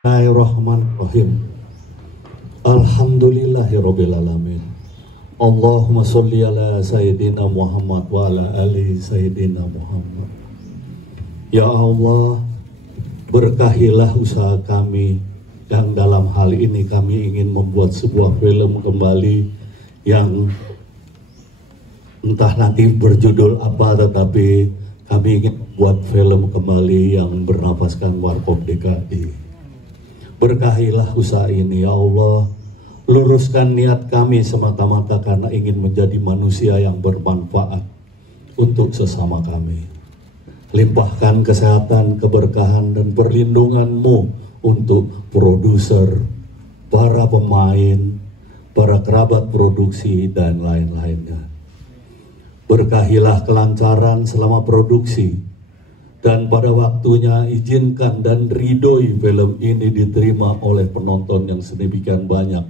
Bismillahirrahmanirrahim. Alhamdulillahirabbil alamin. Allahumma sholli ala sayyidina Muhammad wa ala ali sayyidina Muhammad. Ya Allah, berkahilah usaha kami yang dalam hal ini kami ingin membuat sebuah film kembali yang entah nanti berjudul apa, tetapi kami ingin membuat film kembali yang bernafaskan Warkop DKI. Berkahilah usaha ini ya Allah, luruskan niat kami semata-mata karena ingin menjadi manusia yang bermanfaat untuk sesama kami. Limpahkan kesehatan, keberkahan dan perlindungan-Mu untuk produser, para pemain, para kerabat produksi dan lain-lainnya. Berkahilah kelancaran selama produksi. Dan pada waktunya izinkan dan ridhoi film ini diterima oleh penonton yang sedemikian banyak.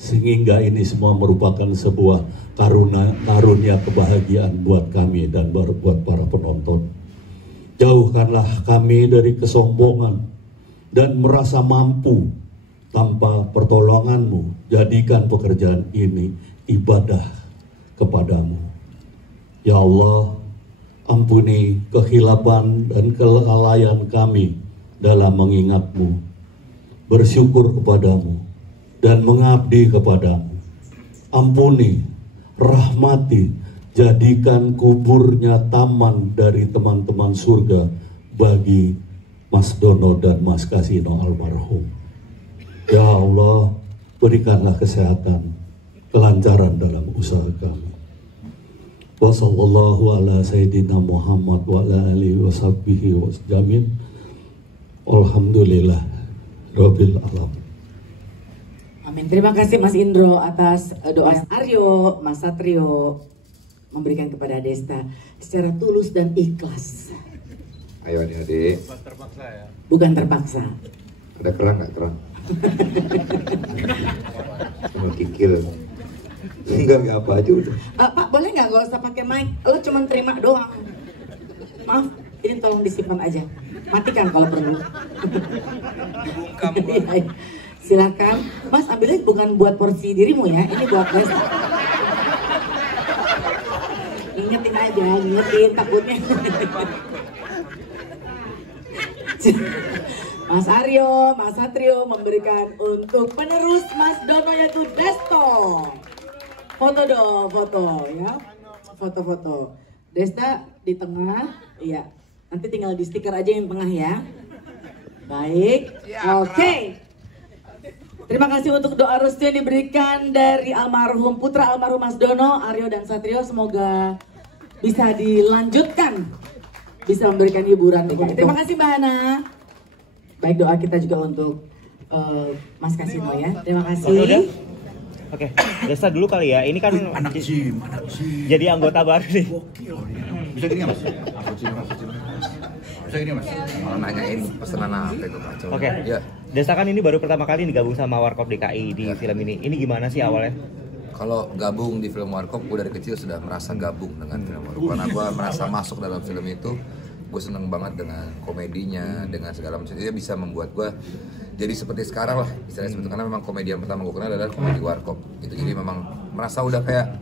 Sehingga ini semua merupakan sebuah karunia kebahagiaan buat kami dan buat para penonton. Jauhkanlah kami dari kesombongan dan merasa mampu tanpa pertolongan-Mu. Jadikan pekerjaan ini ibadah kepadamu. Ya Allah, ampuni kehilapan dan kelalaian kami dalam mengingat-Mu, bersyukur kepadamu, dan mengabdi kepadamu. Ampuni, rahmati, jadikan kuburnya taman dari teman-teman surga bagi Mas Dono dan Mas Kasino almarhum. Ya Allah, berikanlah kesehatan, kelancaran dalam usaha kami. Wa sallallahu ala sayyidina Muhammad wa ala alihi wa sahbihi wa jamin. Alhamdulillah Rabbil alamin. Amin. Terima kasih Mas Indro atas doa Aryo, Mas Satrio memberikan kepada Desta secara tulus dan ikhlas. Ayo adik-adik. Bukan terpaksa ya? Bukan terpaksa. Ada kerang nggak kerang? Cuma kikil. Enggak apa aja udah. Pak, boleh nggak usah pakai mic? Lo cuma terima doang. Maaf, ini tolong disimpan aja. Matikan kalau perlu. Dibungkam gua. Silakan, Mas, ambilnya bukan buat porsi dirimu ya, ini buat Desta. Ingetin aja, ingetin takutnya. Mas Aryo, Mas Satrio memberikan untuk penerus Mas Dono yaitu Desto. Foto dong, foto ya. Foto-foto. Desta di tengah, iya. Nanti tinggal di stiker aja yang tengah ya. Baik, oke. Terima kasih untuk doa restu yang diberikan dari almarhum putra almarhum Mas Dono, Aryo dan Satrio. Semoga bisa dilanjutkan, bisa memberikan hiburan. Terima kasih Mbak Hana. Baik, doa kita juga untuk Mas Kasino ya. Terima kasih. Oke, Desta dulu kali ya. Ini kan Anak Jim. jadi anggota baru nih. Bisa gini Mas? Bisa gini Mas? Mau nanyain pesanan apa itu kacau. Oke. Ya. Desta kan ini baru pertama kali digabung sama Warkop DKI di film ini. Ini gimana sih awalnya? Kalau gabung di film Warkop, gue dari kecil sudah merasa gabung dengan film Warkop. Karena gue merasa masuk dalam film itu, gue seneng banget dengan komedinya, dengan segala macam. Dia bisa membuat gue jadi seperti sekarang lah, istilahnya seperti, karena memang komedi yang pertama gue kenal adalah komedi Warkop. Gitu. Jadi memang merasa udah kayak,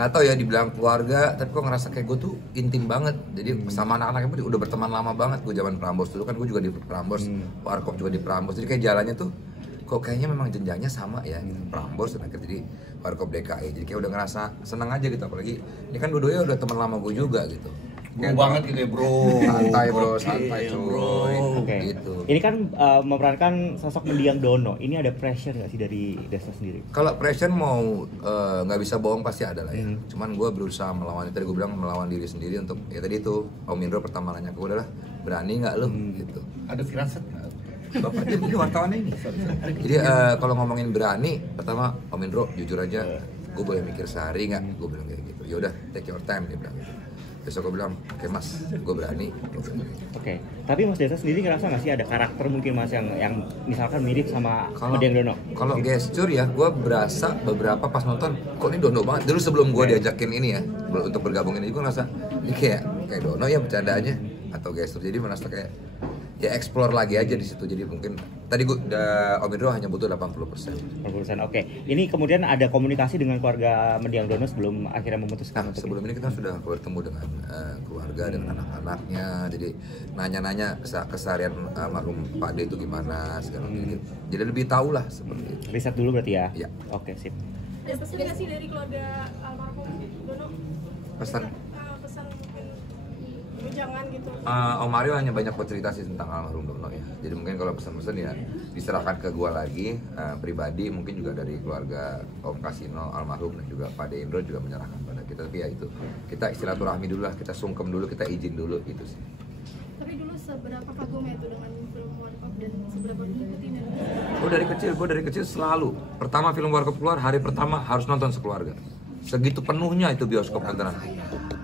nggak tahu ya dibilang keluarga, tapi kok ngerasa kayak gue tuh intim banget. Jadi sama anak-anaknya udah berteman lama banget. Gue zaman Prambors dulu kan, gue juga di Prambors, Warkop juga di Prambors. Jadi kayak jalannya tuh kok kayaknya memang jenjangnya sama ya, gitu. Prambors dan akhirnya jadi Warkop DKI. Jadi kayak udah ngerasa seneng aja gitu, apalagi ini kan dua-duanya udah teman lama gue juga gitu. Kayak banget gitu ya bro. Santai bro, santai cuy. Oke. Gitu. Ini kan memerankan sosok mendiang Dono. Ini ada pressure nggak sih dari Desta sendiri? Kalau pressure mau nggak bisa bohong pasti ada lah ya. Cuman gue berusaha melawan, tadi gue bilang melawan diri sendiri untuk ya tadi itu Om Indro pertama nanya ke gue adalah berani nggak lo gitu. Ada firasat nggak? Bapak ini wartawan ini. Jadi kalau ngomongin berani, pertama Om Indro jujur aja, gue boleh mikir sehari nggak? Gue bilang kayak gitu. Ya udah take your time dia bilang gitu. Besok gue bilang, oke mas, gue berani. Oke. Tapi Mas Desta sendiri ngerasa nggak sih ada karakter mungkin Mas yang misalkan mirip sama mendiang Dono? Kalau gesture ya, gue berasa beberapa pas nonton, kok ini Dono banget. Dulu sebelum gue diajakin ini ya, untuk bergabung ini, gue ngerasa ini kayak Dono ya bercandaannya atau gesture. Jadi merasa kayak ya explore lagi aja di situ. Jadi mungkin tadi Om Indro hanya butuh 80%. 80%. Oke. Ini kemudian ada komunikasi dengan keluarga Mendiang Dono sebelum akhirnya memutuskan untuk Sebelum ini kita sudah bertemu dengan keluarga, dengan anak-anaknya. Jadi nanya-nanya keseharian almarhum Pak D itu gimana segala macam. Jadi lebih tahu lah seperti itu. riset dulu berarti ya? Iya. Oke, sip. Ada pesan nggak sih dari keluarga almarhum Dono? Pesan Pesan mungkin jangan gitu. Om Mario hanya banyak bercerita sih tentang almarhum Dono ya. Jadi mungkin kalau pesan-pesan ya diserahkan ke gua lagi pribadi, mungkin juga dari keluarga Om Kasino almarhum dan juga Pak De Indro juga menyerahkan pada kita. Tapi ya itu kita silaturahmi dulu lah, kita sungkem dulu, kita izin dulu itu sih. Tapi dulu seberapa kagumnya itu dengan film Warkop dan seberapa mengikuti dan Gue dari kecil selalu pertama film Warkop keluar, hari pertama harus nonton sekeluarga. Segitu penuhnya itu bioskop beneran.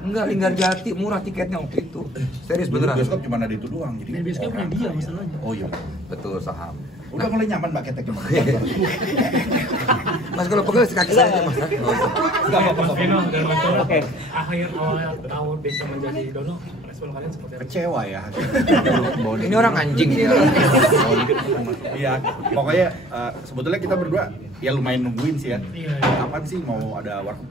Enggak, Linggarjati murah tiketnya waktu itu. Serius Dulu beneran. bioskop cuma ada itu doang. Jadi Dan bioskop punya dia masalahnya. Oh iya. Betul, saham. Udah mulai nyaman Mbak keteknya. Mas kalau pegel kaki saya Mas. Mas Vino dan Mas Dono, Oke. akhir awal tahun bisa menjadi Dono, respon kalian seperti apa? Kecewa ya. Ini orang anjing ya. Iya, pokoknya sebetulnya kita berdua ya lumayan nungguin sih ya. Iya. Kapan sih mau ada warkop?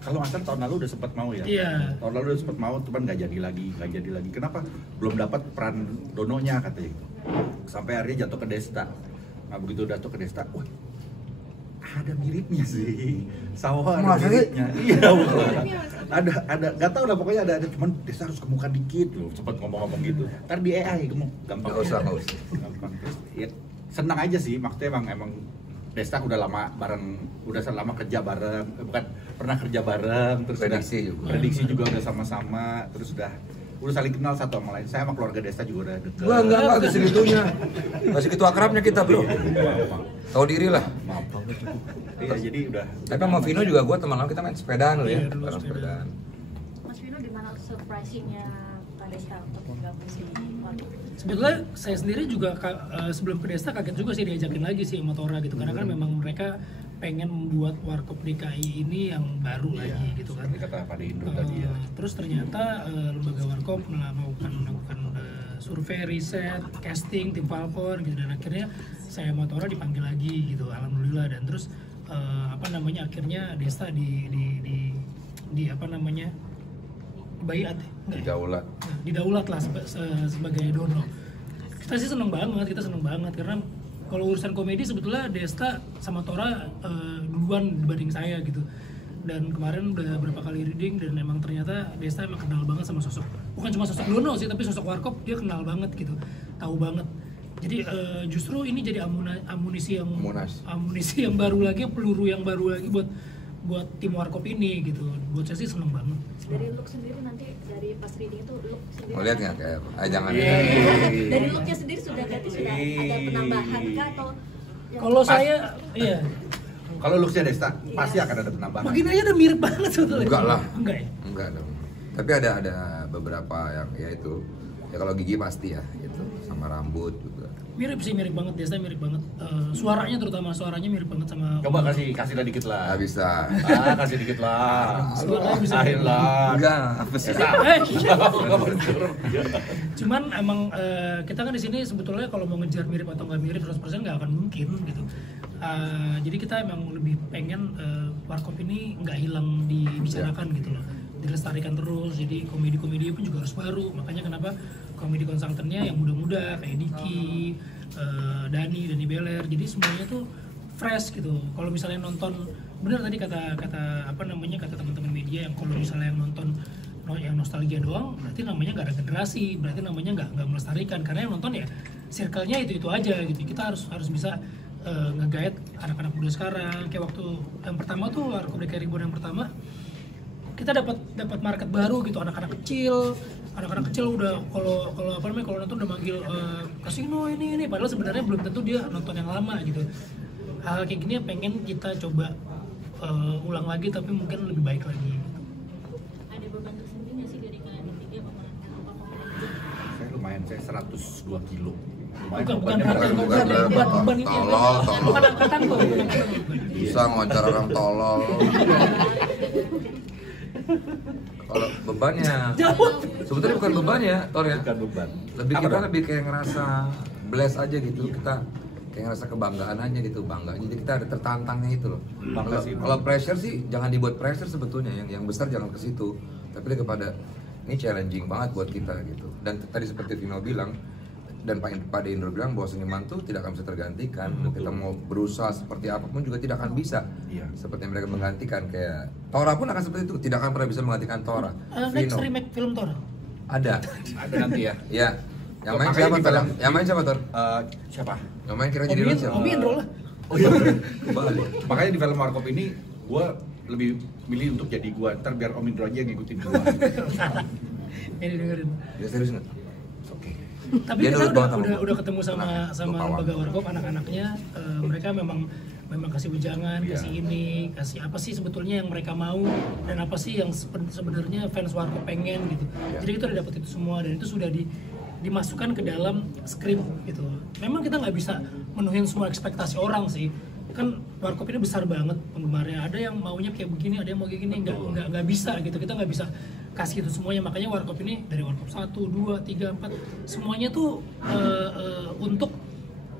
Kalau nggak salah tahun lalu udah sempat mau ya. Iya. Tahun lalu udah sempat mau, cuman nggak jadi lagi. Kenapa? Belum dapat peran Dononya katanya. Sampai akhirnya jatuh ke Desta. Nah begitu jatuh ke Desta, wah ada miripnya sih. Sawah ada Masa sih? miripnya. Iya betul. Ada nggak tahu lah pokoknya ada cuman Desta harus gemukkan dikit loh. Sempat ngomong-ngomong gitu. Ntar di AI gemuk gampang. Nggak usah. Gampang. Terus, ya, senang aja sih, maksudnya emang Desta udah lama bareng, udah lama kerja bareng, bukan pernah kerja bareng, terus prediksi juga udah sama-sama, terus udah saling kenal satu sama lain. Saya sama keluarga Desta juga udah deket. Enggak segitunya. Masih gitu akrabnya kita, Bro. Tahu diri lah. Maaf. Iya, jadi udah. Tapi sama Vino juga gue teman lama kita main sepedaan loh ya. Iya, dulu Bareng sepedaan. Mas Vino gimana surprising-nya Kak Desta untuk bergabung di Warkop? Sebetulnya saya sendiri juga sebelum ke Desta kaget juga sih diajakin lagi sih sama Tora gitu, karena kan memang mereka pengen membuat Warkop DKI ini yang baru lagi gitu kan. Seperti kata Pak De Indro tadi ya. Terus ternyata lembaga Warkop melakukan survei, riset, casting, tim Falcon gitu, dan akhirnya saya sama Tora dipanggil lagi gitu, alhamdulillah. Dan terus akhirnya Desta di apa namanya bayat ya? Enggak ya? Daulat. Nah, didaulat lah sebagai Dono. Kita sih seneng banget karena kalau urusan komedi sebetulnya Desta sama Tora duluan dibanding saya gitu. Dan kemarin udah berapa kali reading dan emang ternyata Desta emang kenal banget sama sosok, bukan cuma sosok Dono sih, tapi sosok Warkop dia kenal banget gitu, tahu banget. Jadi justru ini jadi amunisi yang baru lagi, peluru yang baru lagi buat tim Warkop ini gitu. Buat saya sih seneng banget. Dari look sendiri nanti dari pas reading itu look sendiri. Mau lihat nggak kayak apa? Jangan. Dari looknya sendiri sudah ada penambahan kah atau? Kalau saya, iya. Kalau looksnya Desta pasti akan ada penambahan. Begini aja udah mirip banget sebetulnya. Enggak lah. Enggak ya? Enggak dong. Tapi ada beberapa yang ya itu. Ya kalau gigi pasti ya gitu, sama rambut juga. Mirip banget, Desta mirip banget. Suaranya mirip banget sama. Coba kasih lah dikit lah. Nggak bisa. Kasih dikit lah. Suaranya bisa. Akhir lah. Enggak, apa sih? Cuman emang kita kan di sini sebetulnya kalau mau ngejar mirip atau nggak mirip 100% nggak akan mungkin gitu. Jadi kita emang lebih pengen Warkop ini nggak hilang dibicarakan gitu loh, dilestarikan terus. Jadi komedi-komedi pun juga harus baru. Makanya kenapa komedi konsultannya yang muda-muda kayak Diki, Dani Beler. Jadi semuanya tuh fresh gitu. Kalau misalnya nonton, bener tadi kata teman-teman media yang kalau misalnya yang nonton yang nostalgia doang, berarti namanya nggak ada generasi, berarti namanya nggak melestarikan. Karena yang nonton ya circle-nya itu aja gitu. Kita harus bisa nge-guide anak-anak muda sekarang. Kayak waktu yang pertama tuh Warkop DKI Reborn yang pertama, kita dapat market baru gitu, anak-anak kecil udah kalau nonton udah manggil Kasino ini padahal sebenarnya belum tentu dia nonton yang lama gitu. Hal kayak gini pengen kita coba ulang lagi, tapi mungkin lebih baik lagi gitu. Ada beban tersendiri nggak sih dari kalian bertiga memerankan Saya lumayan, saya 102 kilo. Bukan beban ini. Tolol. Bukan angkatan kok. Bisa ngoncar orang tolol. Kalau bebannya, sebetulnya bukan beban ya, Tor ya. Bukan beban. Kita lebih kayak ngerasa blessed aja gitu. Kita kayak ngerasa kebanggaan aja gitu, bangga. Jadi kita ada tertantangnya itu loh. Kalau pressure sih jangan dibuat pressure sebetulnya, yang besar jangan ke situ. Tapi lebih kepada ini challenging banget buat kita gitu. Dan tadi seperti Vino bilang dan Pak Indro bilang bahwa seniman tuh tidak akan bisa tergantikan. Kita mau berusaha seperti apapun juga tidak akan bisa. Seperti yang mereka menggantikan kayak Tora pun akan seperti itu, tidak akan pernah bisa menggantikan Tora. Next remake film Tora. Ada nanti ya. Ya. Yang main siapa Tor? Yang main siapa Tor? Siapa? Yang main kira jadi siapa? Om Indro lah. Oh iya. Makanya di film Warkop ini gue lebih milih untuk jadi gue, ntar biar Om Indro aja yang ngikutin gue. Ini dengerin. Ya serius nggak? Oke. Tapi Dia kita nurut banget udah ketemu sama Lupa lembaga Warkop, anak-anaknya mereka memang kasih wejangan, kasih ini, kasih apa sih sebetulnya yang mereka mau dan apa sih yang sebenarnya fans Warkop pengen gitu. Jadi kita udah dapet itu semua dan itu sudah dimasukkan ke dalam skrip gitu. Memang kita nggak bisa menuhin semua ekspektasi orang sih. Kan Warkop ini besar banget penggemarnya. Ada yang maunya kayak begini, ada yang mau kayak gini, nggak bisa gitu. Kita nggak bisa kasih itu semuanya. Makanya Warkop ini dari Warkop 1, 2, 3, 4 semuanya tuh untuk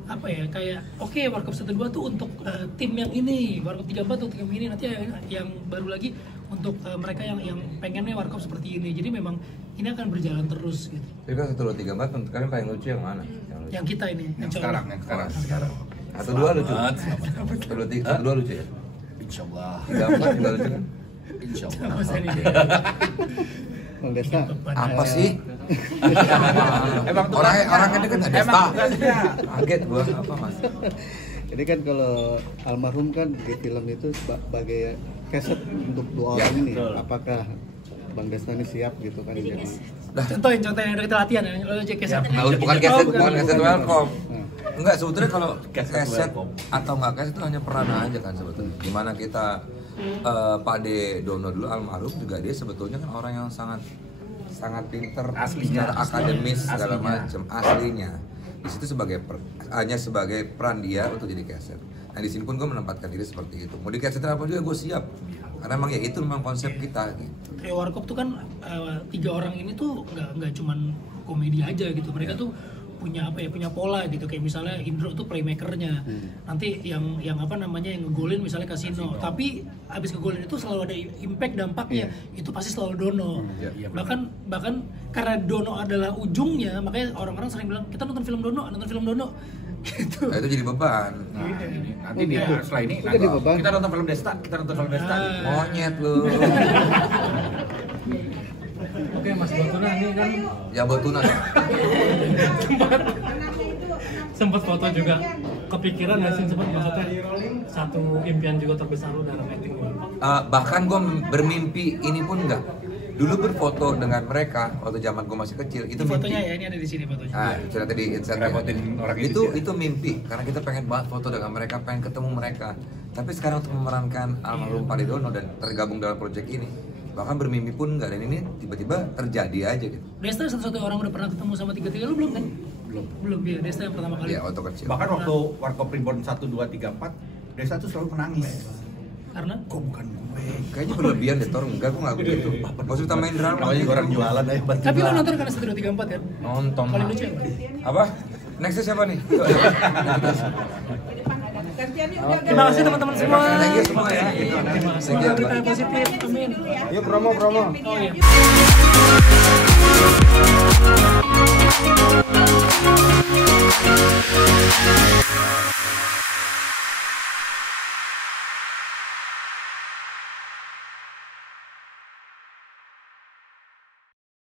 apa ya, kayak oke, Warkop 1, 2 tuh untuk tim yang ini, Warkop 3, 4 tuh tim ini, nanti yang baru lagi untuk mereka yang pengennya Warkop seperti ini. Jadi memang ini akan berjalan terus gitu. Tapi kan 1, 2, 3, 4 menurut kalian paling lucu yang mana? Yang kita ini, Yang sekarang. 1, 2 lucu. 1, 2 lucu ya? Insyaallah. 3, 4 juga lucu kan? Insyaallah. Bang Desta, Apa sih? Emang Orangnya deket nggak Desta? Kaget gua, apa mas? Jadi kan kalau almarhum kan di film itu sebagai keset untuk dua orang ini, apakah Bang Desta ini siap gitu kan jadi? Contohin yang udah kita latihan ya, lo cek keset. Bukan keset welcome. Enggak, sebetulnya kalau keset atau nggak keset itu hanya peranan aja kan sebetulnya. Dimana kita Pak De Dono dulu almarhum juga dia sebetulnya kan orang yang sangat pinter secara akademis segala macam aslinya. Di situ hanya sebagai peran dia untuk jadi keset. Nah di sini pun gue menempatkan diri seperti itu. Mau di keset apa juga gue siap. Karena emang ya itu memang konsep kita gitu. Trio Warkop tuh kan 3 orang ini tuh nggak cuman komedi aja gitu. Mereka tuh punya pola gitu, kayak misalnya Indro tuh playmakernya, nanti yang ngegolin misalnya Kasino, tapi abis ngegolin itu selalu ada impact dampaknya, itu pasti selalu Dono. Bahkan karena Dono adalah ujungnya, makanya orang-orang sering bilang kita nonton film Dono gitu. Nah, itu jadi beban. Nanti setelah ini kita nonton film Desta, Monyet lu. Oke Mas Botuna ini kan Ya Botuna. sempat foto juga, kepikiran nggak sih sempat maksudnya satu impian juga terbesar lu dalam acting? Bahkan gue bermimpi ini pun enggak. Dulu berfoto dengan mereka waktu zaman gue masih kecil itu fotonya mimpi. ya, ini ada di sini fotonya. Nah, cerita di Instagram orang itu mimpi karena kita pengen banget foto dengan mereka, pengen ketemu mereka. Tapi sekarang untuk memerankan almarhum Pak De Dono dan tergabung dalam proyek ini, bahkan bermimpi pun enggak, dan ini tiba-tiba terjadi aja gitu. Desta satu-satu orang udah pernah ketemu sama 3-3, lu belum kan? Belum ya, Desta yang pertama kali. Iya, waktu kecil. Bahkan waktu Warkop Reborn 1, 2, 3, 4 Desta tuh selalu menangis. Karena? Kok bukan gue? Kayaknya berlebihan deh, Tor. Enggak, gue nggak begitu. Gak usah tambahin drama. Namanya orang jualan aja. Tapi lu nonton karena 1, 2, 3, 4 kan? Nonton. Paling lucu Apa? Nextnya siapa nih? Terima kasih teman-teman semua. Thank you semua ya. Terima kasih. Berita positif, amin. Yuk promo. Oh iya.